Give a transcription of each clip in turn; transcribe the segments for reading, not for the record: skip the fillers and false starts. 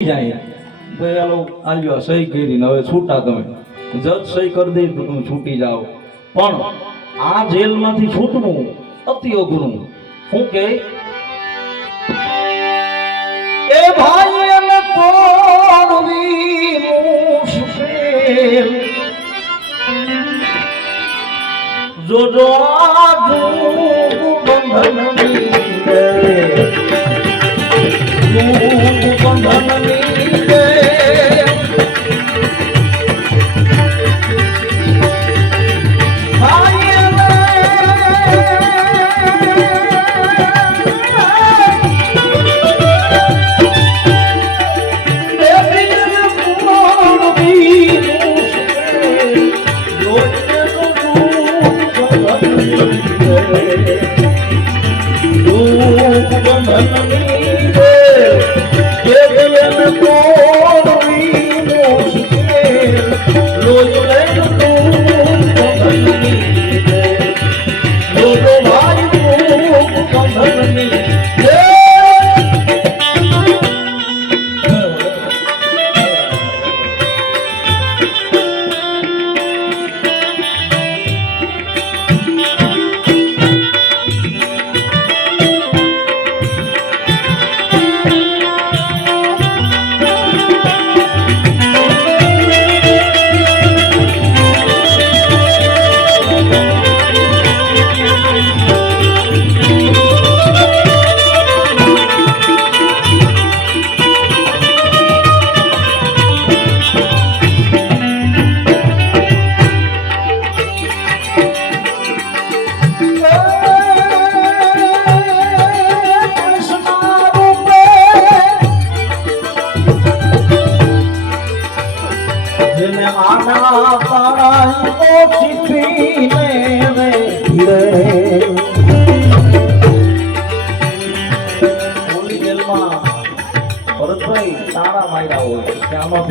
જાય ભાઈ આલો આલ્યો સહી કરીને હવે છૂટા તમે જજ સહી કરી દે તો તમે છૂટી જાઓ પણ આ જેલમાંથી છૂટવું અતિ અઘરું શું કે એ ભાઈ એને તોડવી મુશ્કેલ જો જો આજુ બંધનની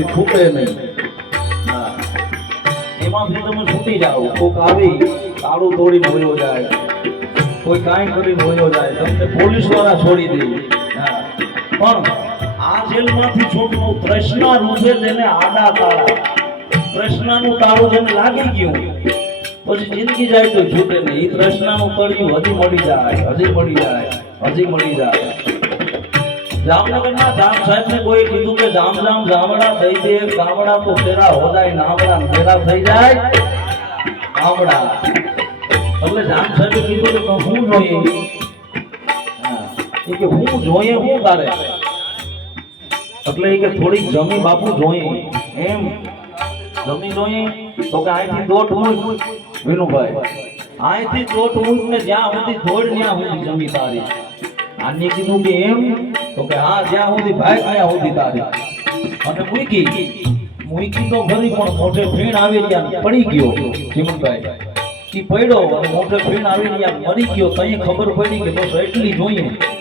છૂટે નહીં એમાંથી તમે છૂટી જાઓ કોક આવી તાળું તોડીને હોયો જાય કોઈ કાંઈ કરીને હોયો જાય તમને પોલીસ વાળા છોડી દે પણ આ જેલમાંથી છૂટવું તૃષ્ણા રૂપે તેને આડા તાળા તૃષ્ણાનું તાળું જેને લાગી ગયું પછી જિંદગી જાય તો છૂટે નહીં એ તૃષ્ણાનું તળિયું હજી મળી જાય હજી મળી જાય હજી મળી જાય જામનગરના જામ સાહેબને કોઈ કીધું કે જામ જામ જામડા દઈ દે ગામડા તો તેરા હો જાય નામડા તેરા થઈ જાય ગામડા એટલે જામ સાહેબે કીધું કે હું જોઈએ કે હું જોઈએ હું તારે એટલે કે થોડીક જમી બાપુ જોઈએ એમ જમી જોઈએ તો કે અહીંથી દોઢ મૂક વિનુભાઈ અહીંથી દોઢ મૂક ને જ્યાં સુધી દોડ ત્યાં સુધી જમી તારી આને કીધું કે એમ તો કે હા જ્યાં સુધી ભાઈ ત્યાં સુધી તારી અને મૂકી તો ખરી પણ મોઢે ફીણ આવી રહ્યા પડી ગયો ચીમનભાઈ ઈ પડ્યો અને મોઢે ફીણ આવી રહ્યા મરી ગયો તઈ ખબર પડી કે બસ એટલી જોઈએ